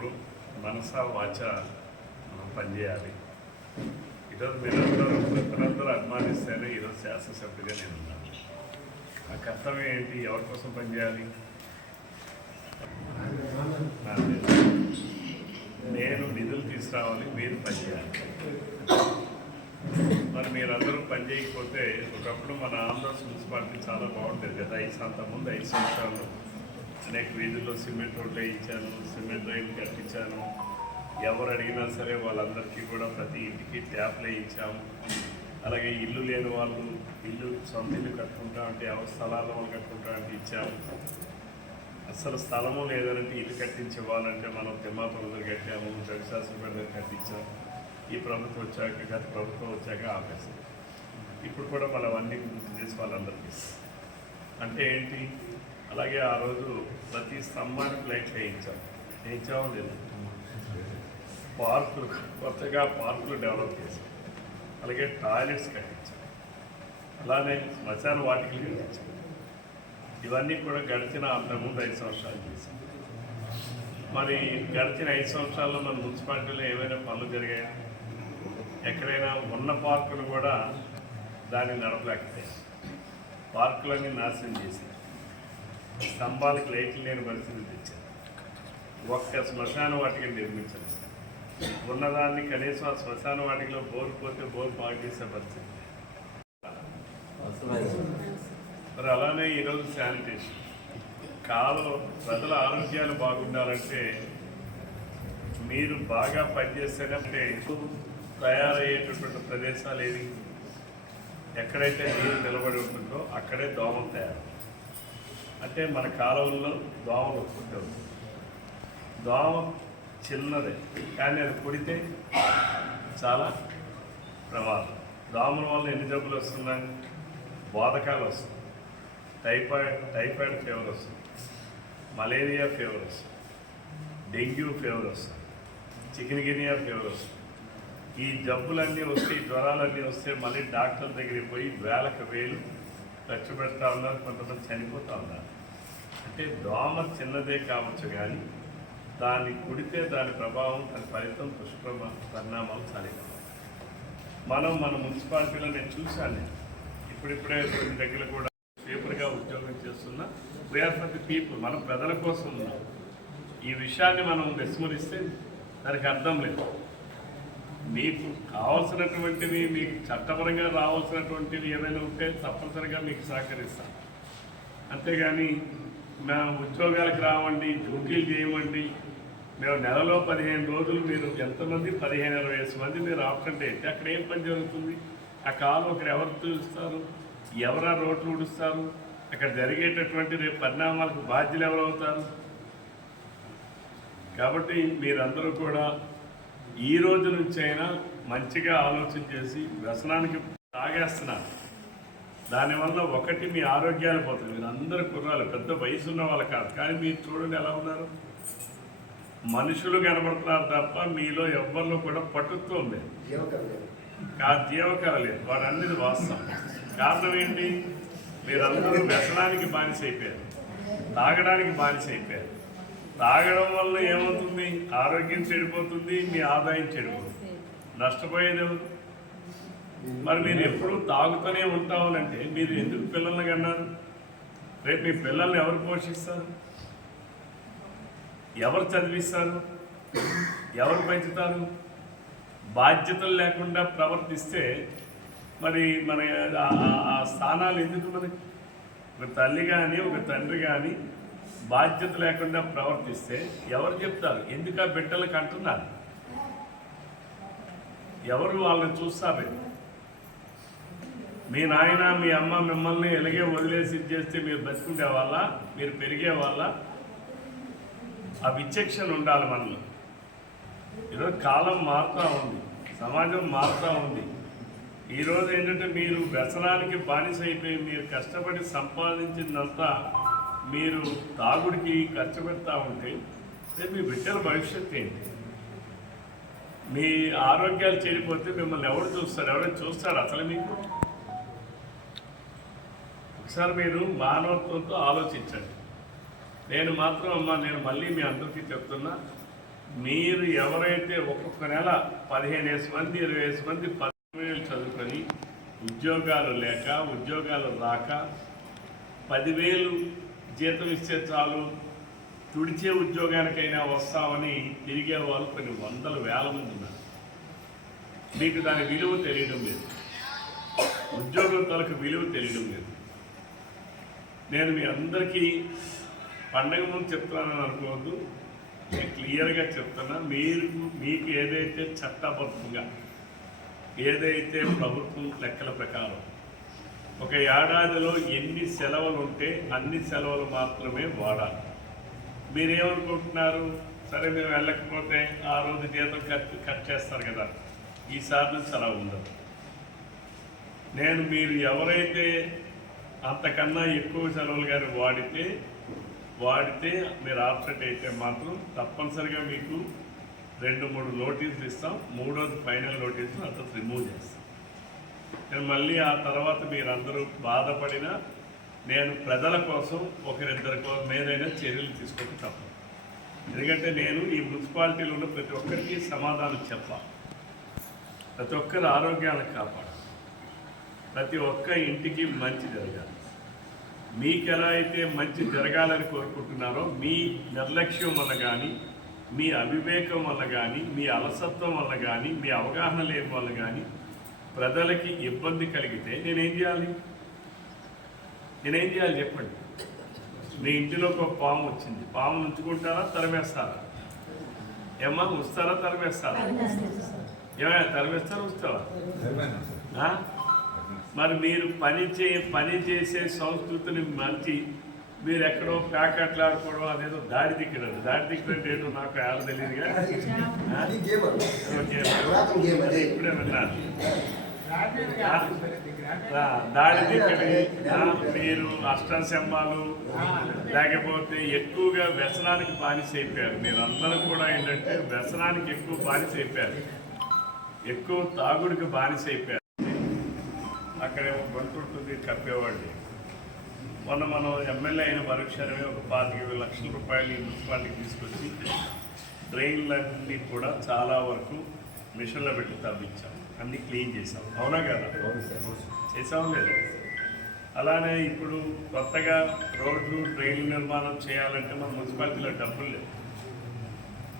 తీసుకున్నప్పుడు మనసా వాచ మనం పనిచేయాలి ఈరోజు మీరందరూ ప్రజలందరూ అభిమానిస్తేనే ఈరోజు శాసనసభ్యుడిగా నేను ఉన్నాను. ఆ కర్తవ్యం ఏంటి? ఎవరి కోసం పనిచేయాలి నేను నిధులు తీసుకురావాలి మీరు పనిచేయాలి మరి మీరందరూ పనిచేయకపోతే ఒకప్పుడు మన ఆంధ్రప్రదేశ్ మున్సిపాలిటీ చాలా బాగుంటుంది కదా? ఐదు సంవత్సరం ముందు ఐదు సంవత్సరాలు అనేక వీధుల్లో సిమెంట్ రోడ్లు వేయించాను సిమెంట్ రైలు కట్టించాను. ఎవరు అడిగినా సరే వాళ్ళందరికీ కూడా ప్రతి ఇంటికి ట్యాప్లు వేయించాము అలాగే ఇల్లు లేని వాళ్ళు ఇల్లు సొంత ఇల్లు కట్టుకుంటా అంటే ఎవరి స్థలాల్లో వాళ్ళు కట్టుకుంటా అంటే ఇచ్చాము. అసలు స్థలము లేదనంటే ఇల్లు కట్టించే వాళ్ళంటే మనం తిమ్మాపురం దగ్గర కట్టాము జగశాస్త్రపేట దగ్గర కట్టించాము. ఈ ప్రభుత్వం వచ్చాక గత ప్రభుత్వం వచ్చాక ఆపేసాం ఇప్పుడు కూడా మనం అవన్నీ గుర్తు చేసి వాళ్ళందరికీ అంటే ఏంటి? అలాగే ఆ రోజు ప్రతి స్తంభానికి లైట్ వేయించాం. వేయించామో లేదు. పార్కులు కొత్తగా పార్కులు డెవలప్ చేశాం. అలాగే టాయిలెట్స్ కట్టించాం. అలానే శ్మశాన వాటికలు కట్టించాం. ఇవన్నీ కూడా గడిచిన అంతకుముందు ఐదు సంవత్సరాలు చేశాం. మరి గడిచిన ఐదు సంవత్సరాల్లో మన మున్సిపాలిటీలో ఏమైనా పనులు జరిగాయా? ఎక్కడైనా ఉన్న పార్కులు కూడా దాన్ని నడపలేకపోయాయి. పార్కులన్నీ నాశనం చేశాయి. స్తంభాలకు లైట్లు లేని పరిస్థితి తెచ్చారు. ఒక్క శ్మశాన వాటికని నిర్మించారు ఉన్నదాన్ని కనీసం ఆ శ్మశాన వాటికలో బోర్ పోతే బోర్ బాగు చేసే పరిస్థితి. మరి అలానే ఈరోజు శానిటేషన్. కాలం ప్రజల ఆరోగ్యాలు బాగుండాలంటే మీరు బాగా పనిచేస్తేనే తయారయ్యేటటువంటి ప్రదేశాలు ఏది ఎక్కడైతే నీరు నిలబడి ఉంటుందో అక్కడే దోమలు తయారు అంటే మన కాలువల్లో దోమలు పుట్టవు. దోమ చిన్నదే కానీ అది కొడితే చాలా ప్రమాదం. దోమల వల్ల ఎన్ని జబ్బులు వస్తున్నాయి? బోధకాలు వస్తుంది టైఫాయిడ్ టైఫాయిడ్ ఫీవర్ వస్తుంది. మలేరియా ఫీవర్ వస్తుంది. డెంగ్యూ ఫీవర్ వస్తుంది. చికెన్ గినియా ఫీవర్ వస్తుంది. ఈ జబ్బులన్నీ వస్తే జ్వరాలన్నీ వస్తే మళ్ళీ డాక్టర్ దగ్గరికి పోయి వేలకు వేలు ఖర్చు పెడతా ఉన్నారు కొంతమంది చనిపోతూ ఉన్నారు అంటే దోమ చిన్నదే కావచ్చు కానీ దాన్ని కుడితే దాని ప్రభావం దాని ఫలితం దుష్ప్రమ పరిణామాలు చాలా మనం మన మున్సిపాలిటీలో నేను చూశాను ఇప్పుడిప్పుడే కొన్ని దగ్గర కూడా పేపర్గా ఉద్యోగం చేస్తున్న వీఆర్ ఫర్ ది పీపుల్ మనం ప్రజల కోసం ఉన్నాం. ఈ విషయాన్ని మనం విస్మరిస్తే దానికి అర్థం లేదు. మీకు కావాల్సినటువంటివి మీకు చట్టపరంగా రావాల్సినటువంటివి ఏమైనా ఉంటే తప్పనిసరిగా మీకు సహకరిస్తాను అంతేగాని నా ఉద్యోగాలకు రావండి డ్యూటీలు చేయమండి మేము నెలలో పదిహేను రోజులు మీరు ఎంతమంది పదిహేను ఇరవై ఐదు మంది మీరు ఆప్షన్ అయితే అక్కడ ఏం పని జరుగుతుంది? ఆ కాలు ఒకరు ఎవరు చూస్తారు? ఎవరా రోడ్లు ఊడుస్తారు? అక్కడ జరిగేటటువంటి రేపు పరిణామాలకు బాధ్యులు ఎవరవుతారు కాబట్టి మీరందరూ కూడా ఈ రోజు నుంచి అయినా మంచిగా ఆలోచన చేసి వ్యసనానికి తాగేస్తున్నారు. దానివల్ల ఒకటి మీ ఆరోగ్యాలు పోతుంది మీరు అందరు కుర్రాలు పెద్ద వయసు ఉన్న వాళ్ళు కాదు. కానీ మీరు చూడండి ఎలా ఉన్నారు. మనుషులు కనబడుతున్నారు తప్ప మీలో ఎవరిలో కూడా పటుత్వం లేదు కా జీవకర లేదు. వాడు అన్నిది వాస్తవం. కారణం ఏంటి? మీరందరూ వ్యసనానికి బానిస అయిపోయారు తాగడానికి బానిస అయిపోయారు తాగడం వల్ల ఏమవుతుంది? ఆరోగ్యం చెడిపోతుంది మీ ఆదాయం చెడిపోతుంది. నష్టపోయేది మరి మీరు ఎప్పుడు తాగుతూనే ఉంటామనంటే మీరు ఎందుకు పిల్లల్ని కన్నారు? రేపు మీ పిల్లల్ని ఎవరు పోషిస్తారు? ఎవరు చదివిస్తారు? ఎవరు పెంచుతారు? బాధ్యతలు లేకుండా ప్రవర్తిస్తే మరి మన ఆ- ఆ స్థానాలు ఎందుకు మనకి? ఒక తల్లి కానీ ఒక తండ్రి కానీ బాధ్యత లేకుండా ప్రవర్తిస్తే ఎవరు చెప్తారు? ఎందుక ఆ బిడ్డలకు అంటున్నారు? ఎవరు వాళ్ళని చూస్తారు? మీ నాయన మీ అమ్మ మిమ్మల్ని ఎలాగే వదిలేసి ఇది చేస్తే మీరు బతుకుండే వాళ్ళ? మీరు పెరిగే వాళ్ళ? ఆ విచక్షణ ఉండాలి మనలో. ఈరోజు కాలం మారుతూ ఉంది. సమాజం మారుతూ ఉంది. ఈరోజు ఏంటంటే మీరు వ్యసనానికి బానిస అయిపోయి మీరు కష్టపడి సంపాదించిందంతా మీరు తాగుడికి ఖర్చు పెడతా ఉంటే రేపు మీ బిడ్డల భవిష్యత్తు ఏంటి? మీ ఆరోగ్యాలు చెడిపోతే మిమ్మల్ని ఎవరు చూస్తారు? ఎవరైనా చూస్తారు అసలు మీకు? ఒకసారి మీరు మానవత్వంతో ఆలోచించండి. నేను మాత్రం అమ్మ నేను మళ్ళీ మీ అందరికీ చెప్తున్నా మీరు ఎవరైతే ఒక్కొక్క నెల పదిహేను వేసు మంది ఇరవై వేసు మంది పదివేలు చదువుకొని ఉద్యోగాలు లేక ఉద్యోగాలు రాక పదివేలు జీతం ఇస్తే చాలు తుడిచే ఉద్యోగానికైనా వస్తామని తిరిగే వాళ్ళు కొన్ని వందల వేల మంది ఉన్నారు. మీకు దాని విలువ తెలియడం లేదు. ఉద్యోగం తలకు విలువ తెలియడం లేదు. నేను మీ అందరికీ పండగ ముందు చెప్తున్నానని అనుకోవద్దు. నేను క్లియర్గా చెప్తున్నా మీరు మీకు ఏదైతే చట్టబద్ధంగా ఏదైతే ప్రభుత్వం లెక్కల ప్రకారం ఒక ఏడాదిలో ఎన్ని సెలవులు ఉంటే అన్ని సెలవులు మాత్రమే వాడాలి. మీరేమనుకుంటున్నారు? సరే మేము వెళ్ళకపోతే ఆ రోజు జీతం కట్ కట్ చేస్తారు కదా. ఈసారి నుంచి అలా ఉండదు. నేను మీరు ఎవరైతే అంతకన్నా ఎక్కువ సెలవులు కానీ వాడితే వాడితే మీరు ఆప్సెట్ అయితే మాత్రం తప్పనిసరిగా మీకు రెండు మూడు నోటీసులు ఇస్తాం. మూడోది ఫైనల్ నోటీసులు అంత రిమూవ్ చేస్తాం నేను మళ్ళీ ఆ తర్వాత మీరందరూ బాధపడినా నేను ప్రజల కోసం ఒకరిద్దరి కోసం ఏదైనా చర్యలు తీసుకోక తప్ప ఎందుకంటే నేను ఈ మున్సిపాలిటీలో ఉన్న ప్రతి ఒక్కరికి సమాధానం చెప్పాలి ప్రతి ఒక్కరి ఆరోగ్యాన్ని కాపాడాలి ప్రతి ఒక్క ఇంటికి మంచి జరగాలి. మీకు ఎలా అయితే మంచి జరగాలని కోరుకుంటున్నారో మీ నిర్లక్ష్యం వల్ల కానీ మీ అవివేకం వల్ల కానీ మీ అలసత్వం వల్ల కానీ మీ అవగాహన లేని వల్ల కానీ ప్రజలకి ఇబ్బంది కలిగితే నేనేం చేయాలి? నేనేం చేయాలి చెప్పండి. మీ ఇంటిలోకి ఒక పాము వచ్చింది. పాము ఉంచుకుంటారా? తరిమేస్తారా? ఏమ్మా వస్తారా తరిమేస్తారా? ఏమైనా తరిమేస్తారా ఆ? మరి మీరు పని చే పని చేసే సంస్కృతిని మర్చి మీరు ఎక్కడో ప్యాకెట్లు ఆడుకోవడం అదేదో దాడి దిక్కడం దాడి దిక్కడం ఏంటో నాకు ఎవరు తెలియదుగా. ఇప్పుడే విన్నాను. దాడి దిక్కడి మీరు అష్టాశంబాలు లేకపోతే ఎక్కువగా వ్యసనానికి బానిస అయిపోయారు. మీరు అందరూ కూడా ఏంటంటే వ్యసనానికి ఎక్కువ బానిస అయిపోయారు. ఎక్కువ తాగుడికి బానిస అయిపోయారు. అక్కడేమో గొంతుంటుంది కప్పేవాడిని మొన్న మనం ఎమ్మెల్యే అయిన మరుక్షణమే ఒక పాతిక లక్షల రూపాయలు ఈ మున్సిపాలిటీకి తీసుకొచ్చి డ్రైన్లన్నీ కూడా చాలా వరకు మిషన్లో పెట్టి తవ్వించాం. అన్నీ క్లీన్ చేసాం. అవునా కదా? చేసాం లేదు అలానే ఇప్పుడు కొత్తగా రోడ్లు ట్రైన్లు నిర్మాణం చేయాలంటే మన మున్సిపాలిటీలో డబ్బులు లేవు.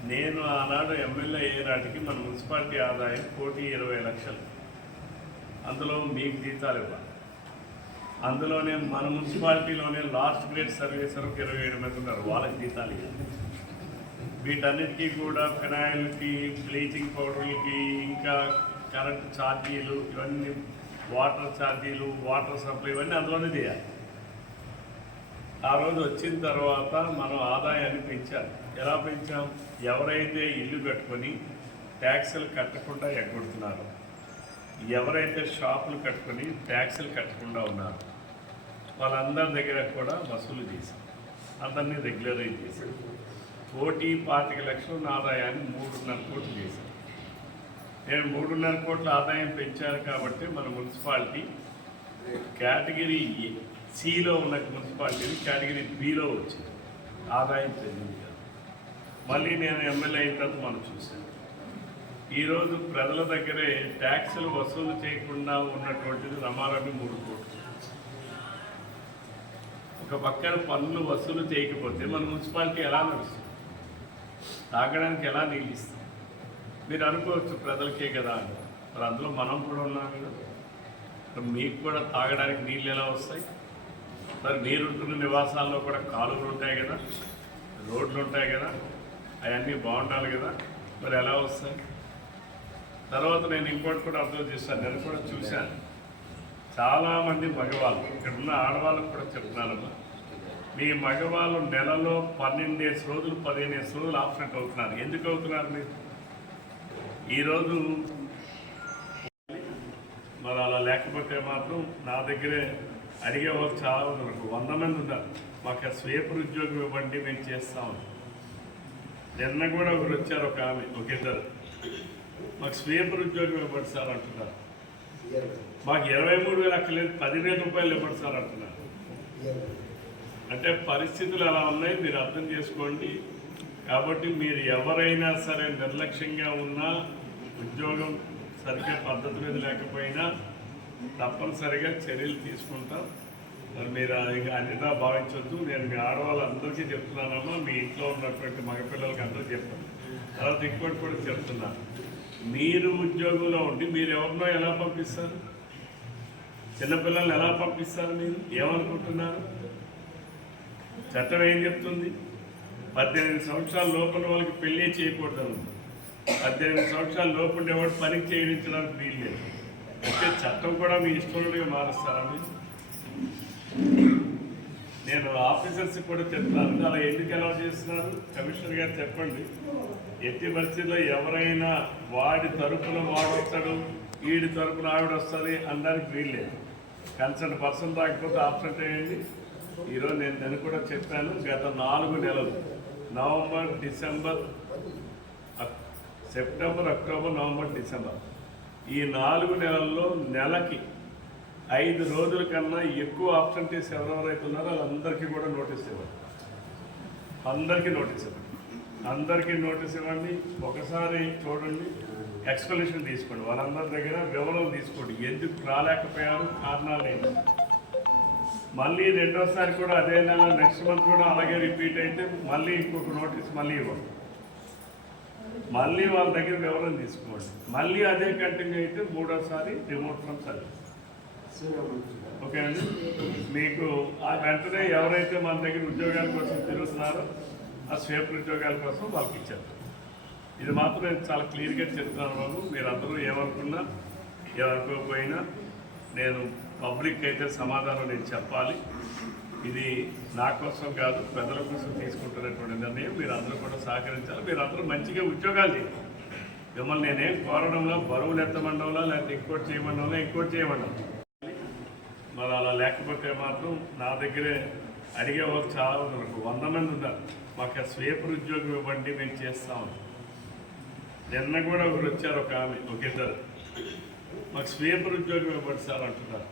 నేను ఆనాడు ఎమ్మెల్యే అయ్యే నాటికి మన మున్సిపాలిటీ ఆదాయం కోటి ఇరవై లక్షలు. అందులో మీకు జీతాలు ఇవ్వాలి. అందులోనే మన మున్సిపాలిటీలోనే లాస్ట్ గ్రేడ్ సర్వీసర్ ఇరవై ఏడు మంది ఉన్నారు. వాళ్ళకి జీతాలు ఇవ్వాలి. వీటన్నిటికీ కూడా ఫినాయిల్కి బ్లీచింగ్ పౌడర్లకి ఇంకా కరెంట్ ఛార్జీలు ఇవన్నీ వాటర్ ఛార్జీలు వాటర్ సప్లై ఇవన్నీ అందులోనే చేయాలి. ఆ రోజు వచ్చిన తర్వాత మనం ఆదాయాన్ని పెంచాలి. ఎలా పెంచాం? ఎవరైతే ఇల్లు కట్టుకొని ట్యాక్సులు కట్టకుండా ఎగ్గొడుతున్నారో ఎవరైతే షాపులు కట్టుకొని ట్యాక్సులు కట్టకుండా ఉన్నారో వాళ్ళందరి దగ్గర కూడా వసూలు చేశాం. అందరినీ రెగ్యులరైజ్ చేశాం. కోటి పాతిక లక్షల ఆదాయాన్ని మూడున్నర కోట్లు చేశాం. నేను మూడున్నర కోట్ల ఆదాయం పెంచాను కాబట్టి మన మున్సిపాలిటీ కేటగిరీ సిలో ఉన్న మున్సిపాలిటీని కేటగిరీ బిలో వచ్చింది. ఆదాయం పెరిగింది మళ్ళీ నేను ఎమ్మెల్యే అయిన తర్వాత మనం చూశాను ఈరోజు ప్రజల దగ్గరే ట్యాక్సులు వసూలు చేయకుండా ఉన్నటువంటిది రమారమి మూడు కోట్లు. ఒక పక్కన పన్నులు వసూలు చేయకపోతే మన మున్సిపాలిటీ ఎలా నడుస్తుంది? తాగడానికి ఎలా నీళ్ళు ఇస్తుంది మీరు అనుకోవచ్చు ప్రజలకే కదా అని. మరి అందులో మనం కూడా ఉన్నాం కదా. మీకు కూడా తాగడానికి నీళ్ళు ఎలా వస్తాయి? మరి మీరుంటున్న నివాసాల్లో కూడా కాలువలు ఉంటాయి కదా. రోడ్లు ఉంటాయి కదా. అవన్నీ బాగుండాలి కదా. మరి ఎలా వస్తాయి? తర్వాత నేను ఇంకోటి కూడా అబ్జర్వ్ చేశాను. నేను కూడా చూశాను. చాలామంది మగవాళ్ళు ఇక్కడ ఉన్న ఆడవాళ్ళకు కూడా చెప్తున్నానమ్మా మీ మగవాళ్ళు నెలలో పన్నెండేసి రోజులు పదిహేనేసి రోజులు ఆబ్సెంట్ అవుతున్నారు. ఎందుకు అవుతున్నారు మీరు? ఈరోజు మరి అలా లేకపోతే మాత్రం నా దగ్గరే అడిగే చాలా ఉన్నారు. వంద మంది ఉన్నారు. మాకు ఆ స్వీపర్ ఉద్యోగం ఇవ్వండి మేము చేస్తాం నిన్న కూడా ఒకరు వచ్చారు ఒక ఆమె ఒక ఇద్దరు. మాకు స్వీపర్ ఉద్యోగం ఇవ్వండి సార్ అంటున్నారు. మాకు ఇరవై మూడు వేలు అక్కర్లేదు పదివేల రూపాయలు ఇవ్వండి సార్ అంటున్నారు. అంటే పరిస్థితులు ఎలా ఉన్నాయి మీరు అర్థం చేసుకోండి. కాబట్టి మీరు ఎవరైనా సరే నిర్లక్ష్యంగా ఉన్నా ఉద్యోగం సరిగ్గా పద్ధతి మీద లేకపోయినా తప్పనిసరిగా చర్యలు తీసుకుంటాం. మరి మీరు ఇక అన్నిదా భావించవద్దు నేను మీ ఆడవాళ్ళందరికీ చెప్తున్నానమ్మా. మీ ఇంట్లో ఉన్నటువంటి మగపిల్లలకి అందరికీ చెప్తాను తర్వాత ఇంకోటి కూడా చెప్తున్నాను మీరు ఉద్యోగంలో ఉండి మీరు ఎవరినో ఎలా పంపిస్తారు? చిన్నపిల్లల్ని ఎలా పంపిస్తారు మీరు? ఏమనుకుంటున్నారు? చట్టం ఏం చెప్తుంది? పద్దెనిమిది సంవత్సరాల లోపల వాళ్ళకి పెళ్ళి చేయకూడదు పద్దెనిమిది సంవత్సరాల లోపు ఉండేవాడు పనికి చేయించడానికి వీలు లేదు అంటే చట్టం కూడా మీ ఇష్టంగా మారుస్తారని నేను ఆఫీసర్స్ కూడా చెప్తాను. అలా ఎందుకు ఎలా చేస్తున్నారు? కమిషనర్ గారు చెప్పండి. ఎట్టి పరిస్థితుల్లో ఎవరైనా వాడి తరపున వాడొస్తాడు వీడి తరపున ఆవిడ వస్తుంది అనడానికి వీల్లేదు. కన్సర్న్ పర్సన్ రాకపోతే ఆబ్సెంట్ అయ్యండి ఈరోజు నేను నేను కూడా చెప్పాను. గత నాలుగు నెలలు November December September October November December. ఈ నాలుగు నెలల్లో నెలకి ఐదు రోజుల కన్నా ఎక్కువ ఆబ్సెంటీస్ ఎవరెవరైతే ఉన్నారో వాళ్ళందరికీ కూడా నోటీస్ ఇవ్వండి. అందరికీ నోటీస్ ఇవ్వండి. అందరికీ నోటీస్ ఇవ్వండి. ఒకసారి చూడండి. ఎక్స్ప్లెనేషన్ తీసుకోండి. వాళ్ళందరి దగ్గర వివరాలు తీసుకోండి. ఎందుకు రాలేకపోయారు? కారణాలు ఏంటి? మళ్ళీ రెండోసారి కూడా అదే నెల నెక్స్ట్ మంత్ కూడా అలాగే రిపీట్ అయితే మళ్ళీ ఇంకొక నోటీస్ మళ్ళీ ఇవ్వండి. మళ్ళీ వాళ్ళ దగ్గర వివరం తీసుకోండి. మళ్ళీ అదే కంటిన్యూ అయితే మూడోసారి రిమోట్ ఫ్రమ్ సర్వీస్. ఓకే అండి? మీకు ఆ వెంటనే ఎవరైతే మన దగ్గర ఉద్యోగాల కోసం తిరుగుతున్నారో ఆ స్వేపర్ ఉద్యోగాల కోసం వాళ్ళకి ఇచ్చారు. ఇది మాత్రం నేను చాలా క్లియర్గా చెప్తున్నాను బాబు. మీరు అందరూ ఏమనుకున్నా ఏమనుకోకపోయినా నేను పబ్లిక్ అయితే సమాధానం నేను చెప్పాలి. ఇది నా కోసం కాదు ప్రజల కోసం తీసుకుంటున్నటువంటి నిర్ణయం మీరు కూడా సహకరించాలి. మీరు అందరూ మంచిగా ఉద్యోగాలు చేయాలి మిమ్మల్ని నేనేం కోరడంలో బరువులు ఎత్తమండంలో లేకపోతే ఇంకోటి చేయమండంలో ఇంకోటి చేయమండం. మరి అలా లేకపోతే మాత్రం నా దగ్గరే అడిగే వాళ్ళు చాలా ఉన్నారు. వంద మంది ఉన్నారు. మాకు ఆ స్వీపర్ ఉద్యోగం ఇవ్వండి మేము చేస్తాము నిన్న కూడా ఒకరు వచ్చారు ఒక ఆమె ఒక ఇద్దరు. మాకు స్వీపర్ ఉద్యోగం ఇవ్వండి సార్ అంటున్నారు.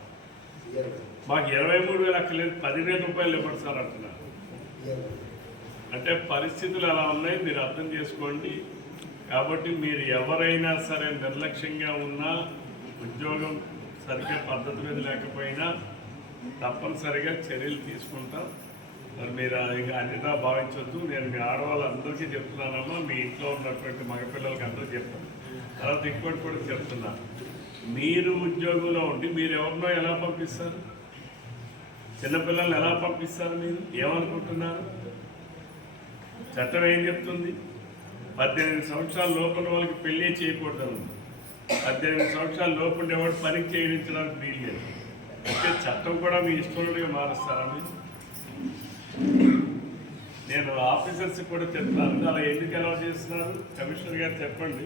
మాకు ఇరవై మూడు వేలు అక్కర్లేదు పదివేల రూపాయలు ఇవ్వండి సార్ అంటున్నారు. అంటే పరిస్థితులు ఎలా ఉన్నాయి మీరు అర్థం చేసుకోండి. కాబట్టి మీరు ఎవరైనా సరే నిర్లక్ష్యంగా ఉన్నా ఉద్యోగం సరిగ్గా పద్ధతి మీద లేకపోయినా తప్పనిసరిగా చర్యలు తీసుకుంటాం. మరి మీరు అన్నిటా భావించవద్దు నేను మీ ఆడవాళ్ళందరికీ చెప్తున్నానమ్మా మీ ఇంట్లో ఉన్నటువంటి మగపిల్లలకి అందరూ చెప్తాను. తర్వాత ఇంకోటి కూడా చెప్తున్నాను మీరు ఉద్యోగంలో ఉండి మీరు ఎవరినో ఎలా పంపిస్తారు? చిన్నపిల్లల్ని ఎలా పంపిస్తారు మీరు? ఏమనుకుంటున్నారు? చట్టం ఏం చెప్తుంది? పద్దెనిమిది సంవత్సరాల లోపల వాళ్ళకి పెళ్ళి చేయకూడదు పద్దెనిమిది సంవత్సరాల లోపు ఉండేవాడు పనికి చేయించడానికి వీలు లేదు. అంటే చట్టం కూడా మీ ఇష్టంగా మారుస్తారని నేను ఆఫీసర్స్ కూడా చెప్తాను. అలా ఎందుకు ఎలా చేస్తున్నారు? కమిషనర్ గారు చెప్పండి.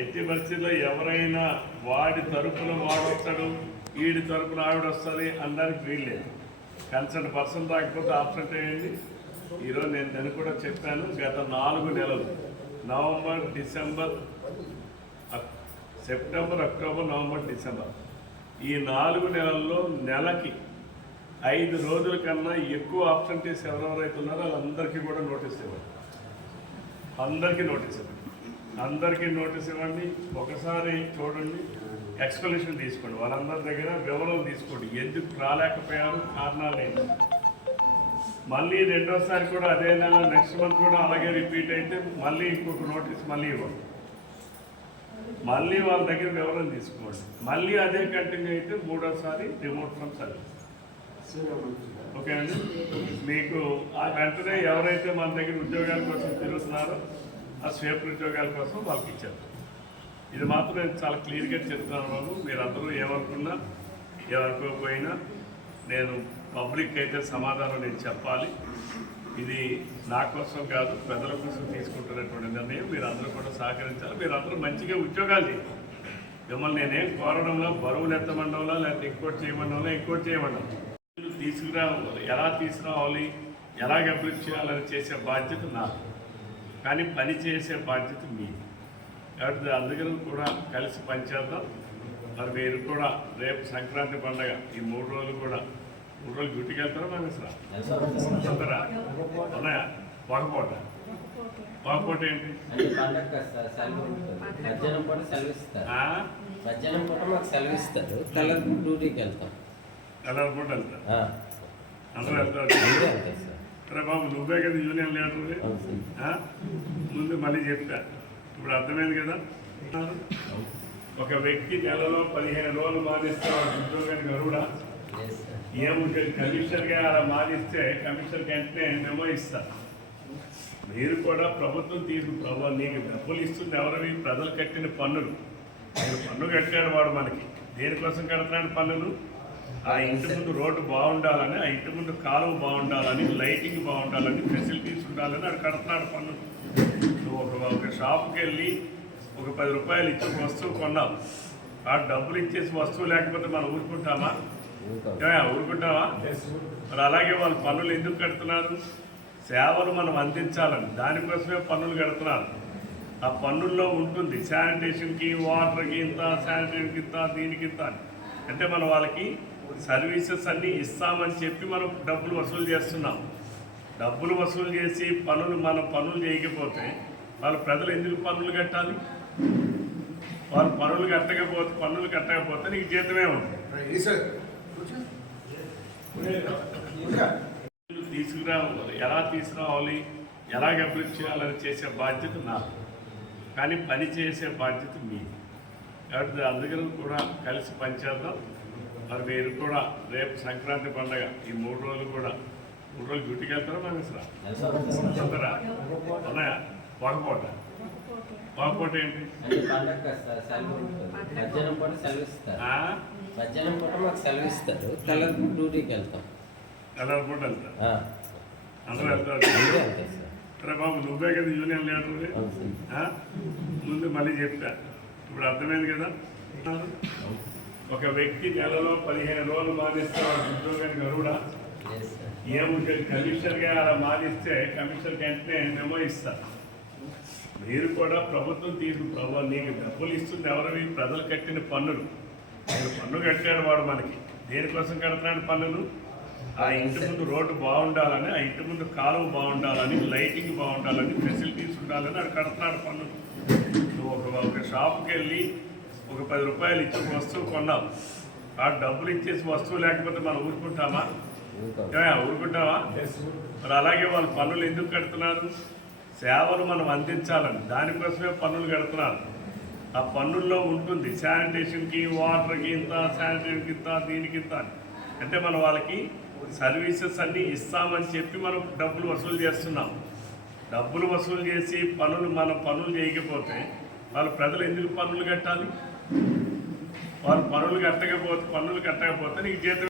ఎట్టి పరిస్థితుల్లో ఎవరైనా వాడి తరపున వాడు వస్తాడు వీడి తరపున ఆవిడ వస్తుంది అనడానికి వీల్లేదు కన్సర్న్ పర్సన్ రాకపోతే ఆబ్సెంట్ అయ్యండి ఈరోజు నేను దాన్ని కూడా చెప్పాను గత నాలుగు నెలలు November December September October November December. ఈ నాలుగు నెలల్లో నెలకి ఐదు రోజుల కన్నా ఎక్కువ ఆబ్సెంటీస్ ఎవరెవరైతే ఉన్నారో వాళ్ళందరికీ కూడా నోటీస్ ఇవ్వండి. అందరికీ నోటీస్ ఇవ్వండి. అందరికీ నోటీస్ ఇవ్వండి. ఒకసారి చూడండి ఎక్స్ప్లెనేషన్ తీసుకోండి. వాళ్ళందరి దగ్గర వివరాలు తీసుకోండి. ఎందుకు రాలేకపోయారు కారణాలు ఏంటి? మళ్ళీ రెండోసారి కూడా అదే నెల నెక్స్ట్ మంత్ కూడా అలాగే రిపీట్ అయితే మళ్ళీ ఇంకొక నోటీస్ మళ్ళీ ఇవ్వండి మళ్ళీ వాళ్ళ దగ్గర వివరం తీసుకోండి. మళ్ళీ అదే కంటిన్యూ అయితే మూడోసారి రిమోట్ ఫ్రమ్ సర్వీస్ ఓకే అండి? మీకు ఆ వెంటనే ఎవరైతే మన దగ్గర ఉద్యోగాల కోసం తిరుగుతున్నారో ఆ స్వేప్ ఉద్యోగాల కోసం వాళ్ళకి ఇచ్చారు. ఇది మాత్రం నేను చాలా క్లియర్గా చెప్తున్నాను మీరు అందరూ ఏమనుకున్నా ఏమనుకోకపోయినా నేను పబ్లిక్ అయితే సమాధానం నేను చెప్పాలి. ఇది నా కోసం కాదు ప్రజల కోసం తీసుకుంటున్నటువంటి నిర్ణయం. మీరు అందరూ కూడా సహకరించాలి. మీరు అందరూ మంచిగా ఉద్యోగాలు మిమ్మల్ని నేనేం కోరడంలో బరువులు ఎత్తమండంలో లేకపోతే ఇంకోటి చేయమండంలో ఇంకోటి చేయమండం. తీసుకురా ఎలా తీసుకురావాలి? ఎలాగ అభివృద్ధి చేయాలని చేసే బాధ్యత నాకు కానీ పని చేసే బాధ్యత మీది. కాబట్టి అందుకని కూడా కలిసి పనిచేద్దాం. మరి మీరు కూడా రేపు సంక్రాంతి పండగ ఈ మూడు రోజులు కూడా మూడు రోజులు డ్యూటీకి వెళ్తారా మేము ఇసరా వెళ్తారా? ఉన్నాయా? ఒక పూట ఒక పూట ఏంటి మధ్యాహ్నం పూట సెలవు ఇస్తారు. ఆ? మధ్యాహ్నం పూట మాకు సెలవు ఇస్తారు. తెల్ల డ్యూటీకి వెళ్తాం. ఎలా పూట వెళ్తారు? అందరూ వెళ్తారు? అరే బాబు నువ్వే కదా యూనియన్ లీడర్వి? ముందు మళ్ళీ చెప్పా. ఇప్పుడు అర్థమైంది కదా? ఒక వ్యక్తి నెలలో పదిహేను రోజులు మానేస్తే ఉద్యోగానికి అరువుడా ఏముంటే కమిషనర్ గారు మారిస్తే అలా కమిషనర్ వెంటనే మెమో ఇస్తారు మీరు కూడా ప్రభుత్వం తీసుకు ప్రభు నీకు డబ్బులు ఇస్తుంది ఎవరవి? ప్రజలు కట్టిన పన్నులు. మీరు పన్ను కట్టాడు వాడు మనకి. దేనికోసం కడుతున్నాడు పన్నులు? ఆ ఇంటి ముందు రోడ్డు బాగుండాలని ఆ ఇంటి ముందు కాలువ బాగుండాలని లైటింగ్ బాగుండాలని ఫెసిలిటీస్ ఉండాలని అది కడుతున్నాడు పన్నులు. నువ్వు ఒక ఒక షాప్కి వెళ్ళి ఒక పది రూపాయలు ఇచ్చి వస్తువు కొన్నావు. ఆ డబ్బులు ఇచ్చేసి వస్తువు లేకపోతే మనం ఊరుకుంటామా? ఊరుకుంటావా? మరి అలాగే వాళ్ళు పన్నులు ఎందుకు కడుతున్నారు? సేవలు మనం అందించాలని దానికోసమే పన్నులు కడుతున్నారు. ఆ పన్నుల్లో ఉంటుంది శానిటేషన్కి వాటర్కి ఇంత శానిటేషన్కి ఇంత దీనికి ఇంత. అంటే మనం వాళ్ళకి సర్వీసెస్ అన్నీ ఇస్తామని చెప్పి మనం డబ్బులు వసూలు చేస్తున్నాం. డబ్బులు వసూలు చేసి పనులు మనం పనులు చేయకపోతే వాళ్ళ ప్రజలు ఎందుకు పన్నులు కట్టాలి? వాళ్ళు పనులు కట్టకపోతే పన్నులు కట్టకపోతే నీకు జీతమే ఉంటుంది. కూర్చో. తీసుకురా ఎలా తీసుకురావాలి? ఎలాగ అభివృద్ధి చేయాలని చేసే బాధ్యత నాకు కానీ పని చేసే బాధ్యత మీది. కాబట్టి అందుకని కూడా కలిసి పనిచేద్దాం మరి మీరు కూడా రేపు సంక్రాంతి పండగ ఈ మూడు రోజులు కూడా మూడు రోజులు డ్యూటీకి వెళ్తారా మేము ఇసరా వెళ్తారా? ఉన్నాయా? ఒక పూట ఒక పూట ఏంటి మధ్యాహ్నం పూట మాకు సెలవు ఇస్తారు తెల్ల డ్యూటీకి వెళ్తాం. ఎలా పూట వెళ్తారు? ఆ, అందరూ వెళ్తారు? సార్. అరే బాబు నువ్వే కదా యూనియన్ లీడర్వి? ముందు మళ్ళీ చెప్పా. ఇప్పుడు అర్థమైంది కదా? ఒక వ్యక్తి నెలలో పదిహేను రోజులు మానేస్తే వాడి ఉద్యోగానికి అరువుడా లేదు సార్. ఏ ఉద్యోగం కమిషనర్గా అలా మానేస్తే కమిషనర్ వెంటనే మెమో ఇస్తారు మీరు కూడా ప్రభుత్వం తీసుకు ప్రభు నీకు డబ్బులు ఇస్తుంది ఎవరివి? ప్రజలు కట్టిన పన్నులు. నేను పన్ను కట్టాడు వాడు మనకి. దేనికోసం కడుతున్నాడు పన్నులు? ఆ ఇంటి ముందు రోడ్డు బాగుండాలని ఆ ఇంటి ముందు కాలువ బాగుండాలని లైటింగ్ బాగుండాలని ఫెసిలిటీస్ ఉండాలని అక్కడ కడుతున్నాడు పన్నులు. నువ్వు ఒక ఒక షాప్కి వెళ్ళి ఒక పది రూపాయలు ఇచ్చి ఒక వస్తువు కొన్నావు. ఆ డబ్బులు ఇచ్చేసి వస్తువు లేకపోతే మనం ఊరుకుంటామా? ఊరుకుంటావా? మరి అలాగే వాళ్ళు పన్నులు ఎందుకు కడుతున్నారు? సేవలు మనం అందించాలని. దానికోసమే పన్నులు కడుతున్నారు. ఆ పన్నుల్లో ఉంటుంది. శానిటేషన్కి వాటర్కి ఇంత శానిటేషన్కి ఇంత దీనికి ఇంత అని. అంటే మనం వాళ్ళకి సర్వీసెస్ అన్నీ ఇస్తామని చెప్పి మనం డబ్బులు వసూలు చేస్తున్నాం. డబ్బులు వసూలు చేసి పనులు మనం పనులు చేయకపోతే వాళ్ళ ప్రజలు ఎందుకు పన్నులు కట్టాలి? వాళ్ళు పనులు కట్టకపోతే పన్నులు కట్టకపోతే నీకు జీతం